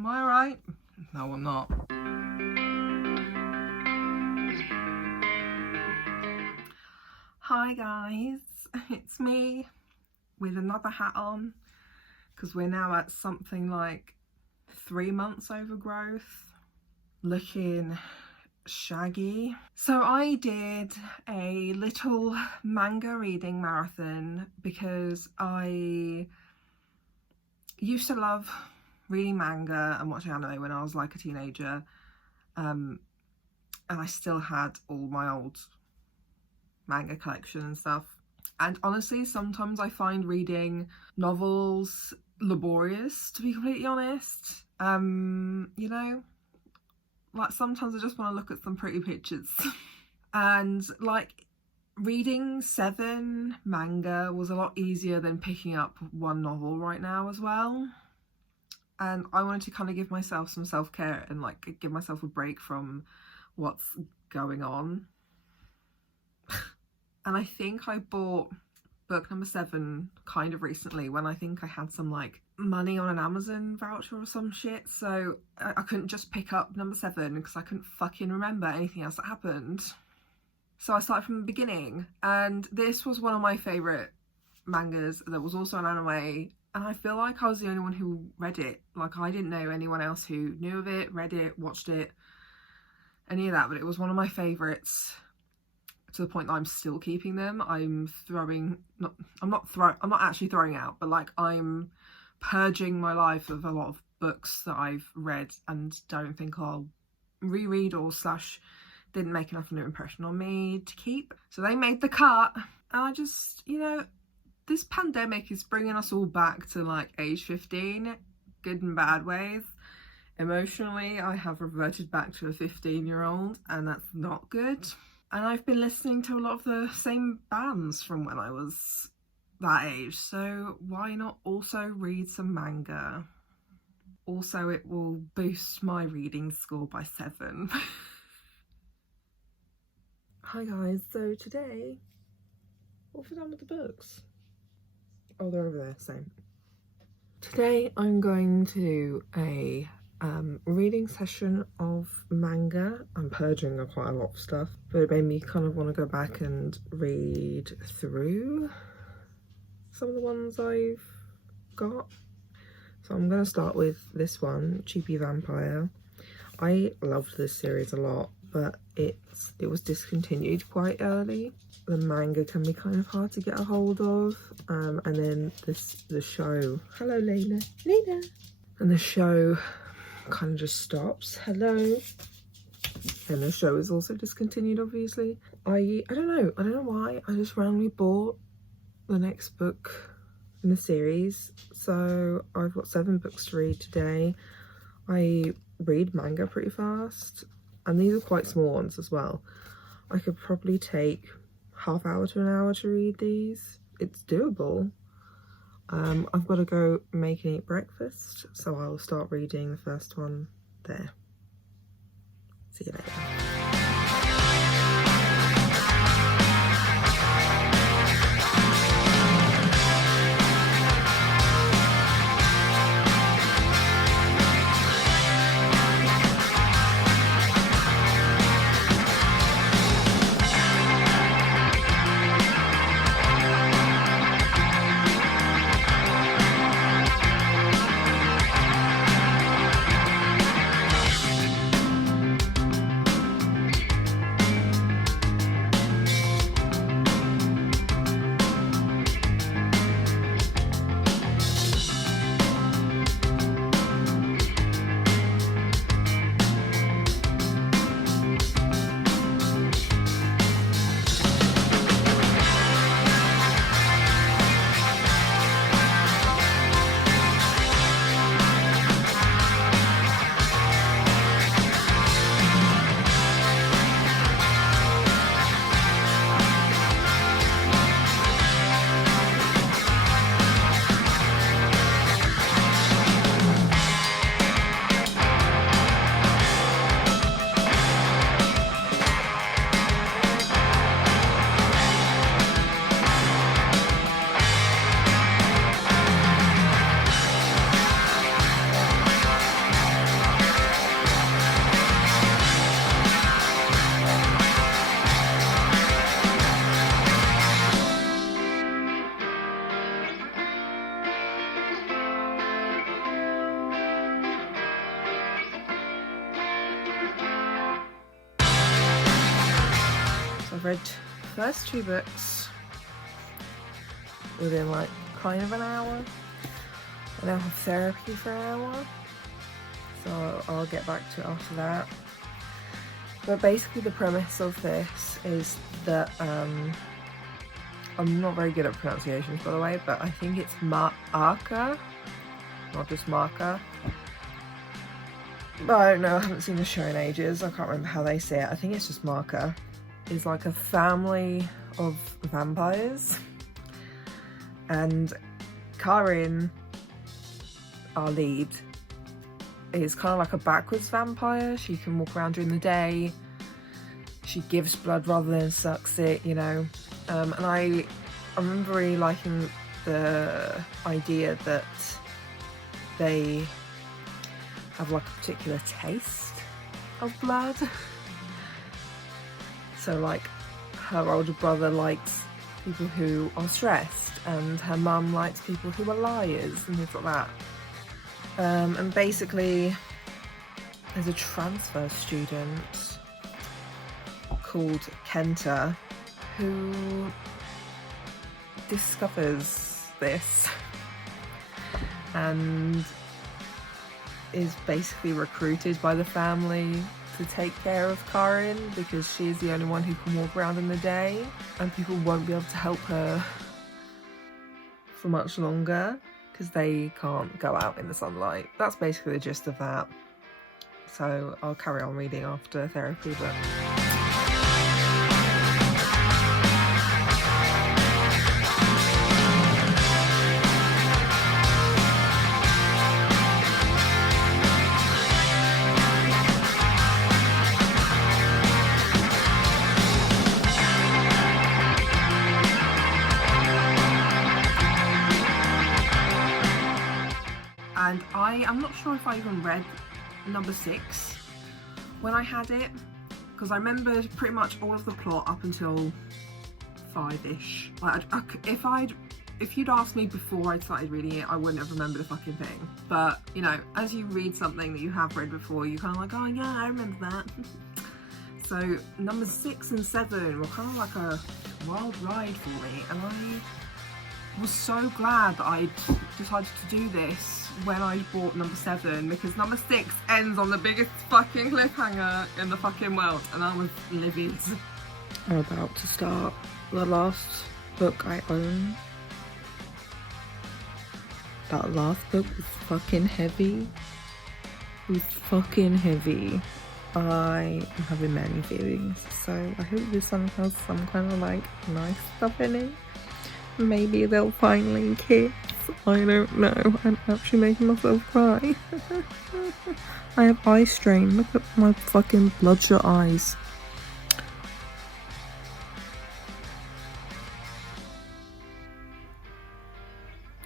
Am I alright? No, I'm not. Hi guys, it's me with another hat on because we're now at something like 3 months overgrowth, looking shaggy. So I did a little manga reading marathon because I used to love reading manga and watching anime when I was like a teenager, and I still had all my old manga collection and stuff. And honestly, sometimes I find reading novels laborious, to be completely honest. You know, like sometimes I just want to look at some pretty pictures. And like reading 7 manga was a lot easier than picking up 1 novel right now as well. And I wanted to kind of give myself some self-care and like give myself a break from what's going on. And I think I bought book number 7 kind of recently when I think I had some like money on an Amazon voucher or some shit. So I couldn't just pick up number 7 because I couldn't fucking remember anything else that happened. So I started from the beginning, and this was one of my favourite mangas that was also an anime, and I feel like I was the only one who read it. Like I didn't know anyone else who knew of it, read it, watched it, any of that, but it was one of my favourites to the point that I'm still keeping them. I'm not actually throwing out, but like I'm purging my life of a lot of books that I've read and don't think I'll reread or / didn't make enough of an impression on me to keep. So they made the cut, and I just, you know, this pandemic is bringing us all back to like age 15, good and bad ways. Emotionally, I have reverted back to a 15-year-old, and that's not good. And I've been listening to a lot of the same bands from when I was that age, so why not also read some manga? Also, it will boost my reading score by 7. Hi guys, so today, what have I done with the books? Oh, they're over there, same. Today I'm going to do a reading session of manga. I'm purging quite a lot of stuff, but it made me kind of want to go back and read through some of the ones I've got. So I'm going to start with this one, CHIBI Vampire. I loved this series a lot, but it was discontinued quite early. The manga can be kind of hard to get a hold of, and then the show. Hello, Lena. And the show kind of just stops. Hello. And the show is also discontinued, obviously. I don't know why. I just randomly bought the next book in the series. So I've got 7 books to read today. I read manga pretty fast, and these are quite small ones as well. I could probably take ½ hour to an hour to read these. It's doable. I've got to go make and eat breakfast, so I will start reading the first one there. See you later. I've read the first 2 books within like kind of an hour. I now have therapy for an hour, so I'll get back to it after that. But basically the premise of this is that, I'm not very good at pronunciations by the way, but I think it's Ma'aka, not just Marka. But I don't know, I haven't seen the show in ages, I can't remember how they say it. I think it's just Marka. It's like a family of vampires, and Karin, our lead, is kind of like a backwards vampire. She can walk around during the day, she gives blood rather than sucks it, you know. And I remember really liking the idea that they have like a particular taste of blood. So like her older brother likes people who are stressed, and her mum likes people who are liars and things like that. And basically there's a transfer student called Kenta who discovers this and is basically recruited by the family to take care of Karin because she's the only one who can walk around in the day, and people won't be able to help her for much longer because they can't go out in the sunlight. That's basically the gist of that. So I'll carry on reading after therapy, but and I'm not sure if I even read number 6 when I had it, because I remembered pretty much all of the plot up until 5-ish. Like, if you'd asked me before I'd started reading it, I wouldn't have remembered the fucking thing. But, you know, as you read something that you have read before, you kind of like, oh yeah, I remember that. So numbers 6 and 7 were kind of like a wild ride for me, and I was so glad that I decided to do this when I bought number 7, because number 6 ends on the biggest fucking cliffhanger in the fucking world, and I was livid. I'm about to start the last book I own. That last book was fucking heavy. It was fucking heavy. I am having many feelings, so I hope this one has some kind of like nice stuff in it. Maybe they'll finally kiss. I don't know. I'm actually making myself cry. I have eye strain. Look at my fucking bloodshot eyes.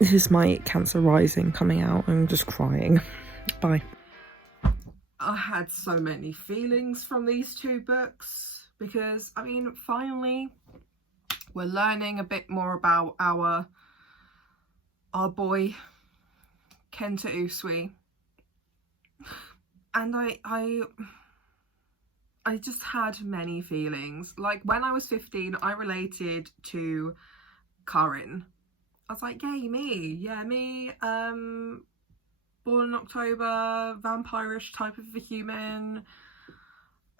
This is my Cancer rising coming out. I'm just crying. Bye. I had so many feelings from these 2 books because, I mean, finally we're learning a bit more about our boy Kenta Usui, and I just had many feelings. Like when I was 15, I related to Karin. I was like, yay, me, yeah, me, born in October, vampirish type of a human.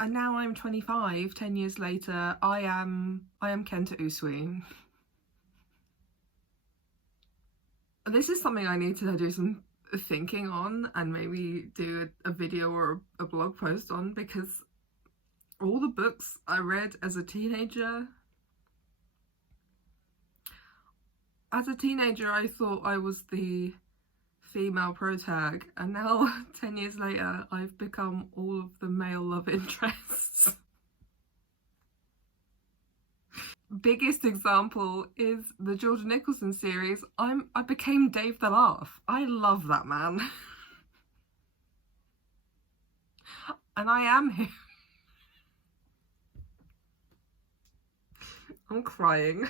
And now I'm 25, 10 years later, I am Kenta Usui. This is something I need to do some thinking on and maybe do a video or a blog post on, because all the books I read as a teenager, I thought I was the female protag, and now 10 years later I've become all of the male love interests. Biggest example is the Georgia Nicholson series. I became Dave the Laugh. I love that man. And I am him. I'm crying.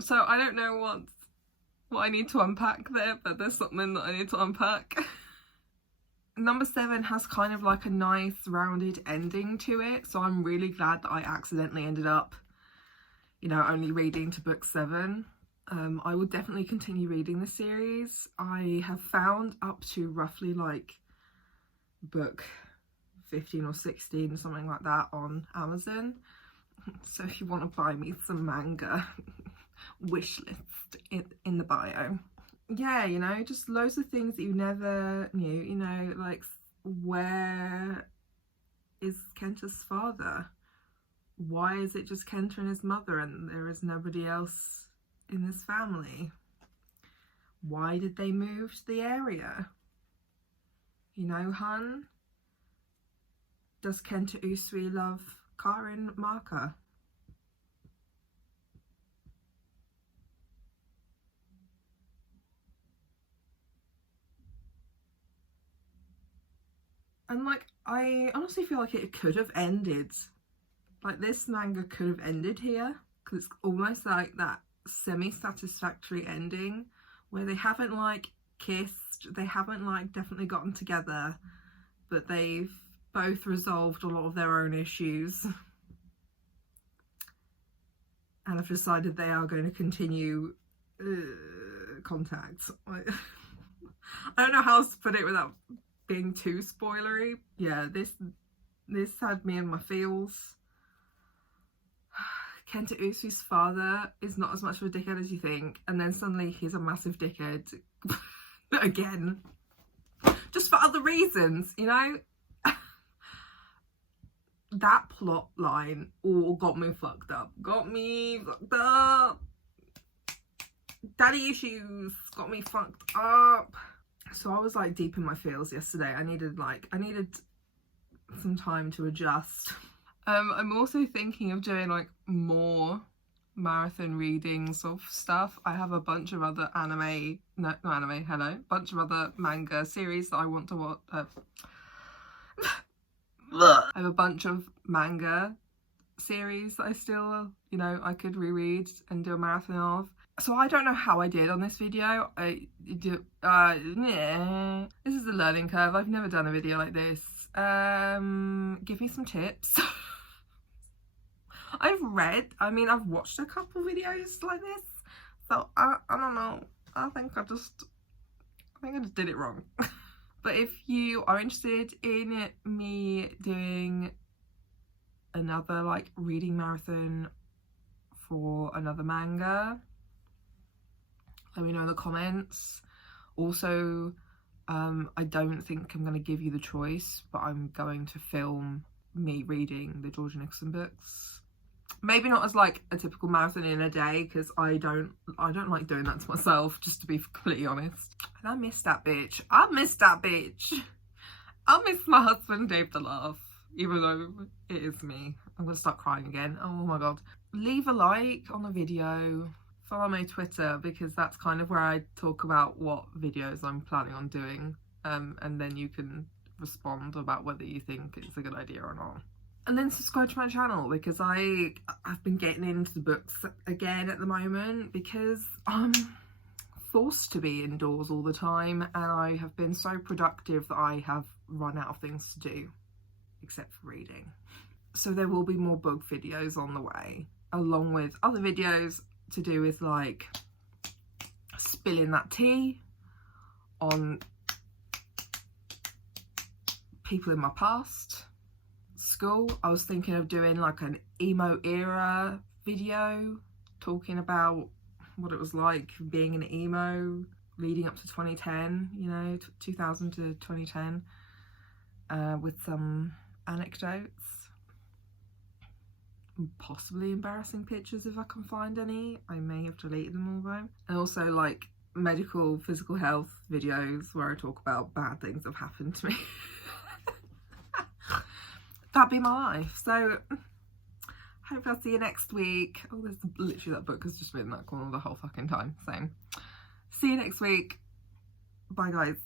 So I don't know what I need to unpack there, but there's something that I need to unpack. Number 7 has kind of like a nice rounded ending to it, so I'm really glad that I accidentally ended up, you know, only reading to book 7. I will definitely continue reading the series. I have found up to roughly like book 15 or 16, something like that, on Amazon. So if you want to buy me some manga, wish list in the bio. Yeah, you know, just loads of things that you never knew, you know, like where is Kenta's father? Why is it just Kenta and his mother and there is nobody else in this family? Why did they move to the area? You know, hun? Does Kenta Usui love Karin Marker? And like, I honestly feel like it could have ended, like this manga could have ended here, because it's almost like that semi-satisfactory ending where they haven't like kissed, they haven't like definitely gotten together, but they've both resolved a lot of their own issues and have decided they are going to continue contact. I don't know how else to put it without being too spoilery. Yeah, this had me in my feels. Kenta Usui's father is not as much of a dickhead as you think, and then suddenly he's a massive dickhead again, just for other reasons, you know. That plot line all got me fucked up. Daddy issues got me fucked up. So I was like deep in my feels yesterday. I needed some time to adjust. I'm also thinking of doing like more marathon readings of stuff. I have a bunch of other bunch of other manga series that I want to watch. I have a bunch of manga series that I still, you know, I could reread and do a marathon of. So I don't know how I did on this video. This is a learning curve. I've never done a video like this. Give me some tips. I've watched a couple videos like this, so I don't know. I think I just did it wrong. But if you are interested in me doing another like reading marathon for another manga, let me know in the comments. Also, I don't think I'm going to give you the choice, but I'm going to film me reading the Georgia Nicholson books. Maybe not as like a typical marathon in a day, because I don't like doing that to myself, just to be completely honest. And I miss that bitch. I miss my husband Dave the Laugh, even though it is me. I'm gonna start crying again. Oh my god. Leave a like on the video. Follow my Twitter, because that's kind of where I talk about what videos I'm planning on doing, and then you can respond about whether you think it's a good idea or not. And then subscribe to my channel, because I've been getting into the books again at the moment, because I'm forced to be indoors all the time, and I have been so productive that I have run out of things to do, except for reading. So there will be more book videos on the way, along with other videos to do with like spilling that tea on people in my past. School, I was thinking of doing like an emo era video talking about what it was like being an emo leading up to 2010, you know, 2000 to 2010, with some anecdotes, possibly embarrassing pictures if I can find any. I may have deleted them all though. And also like medical, physical health videos where I talk about bad things that have happened to me. That'd be my life. So hope I'll see you next week. Oh, there's literally that book has just been in that corner the whole fucking time. So see you next week. Bye guys.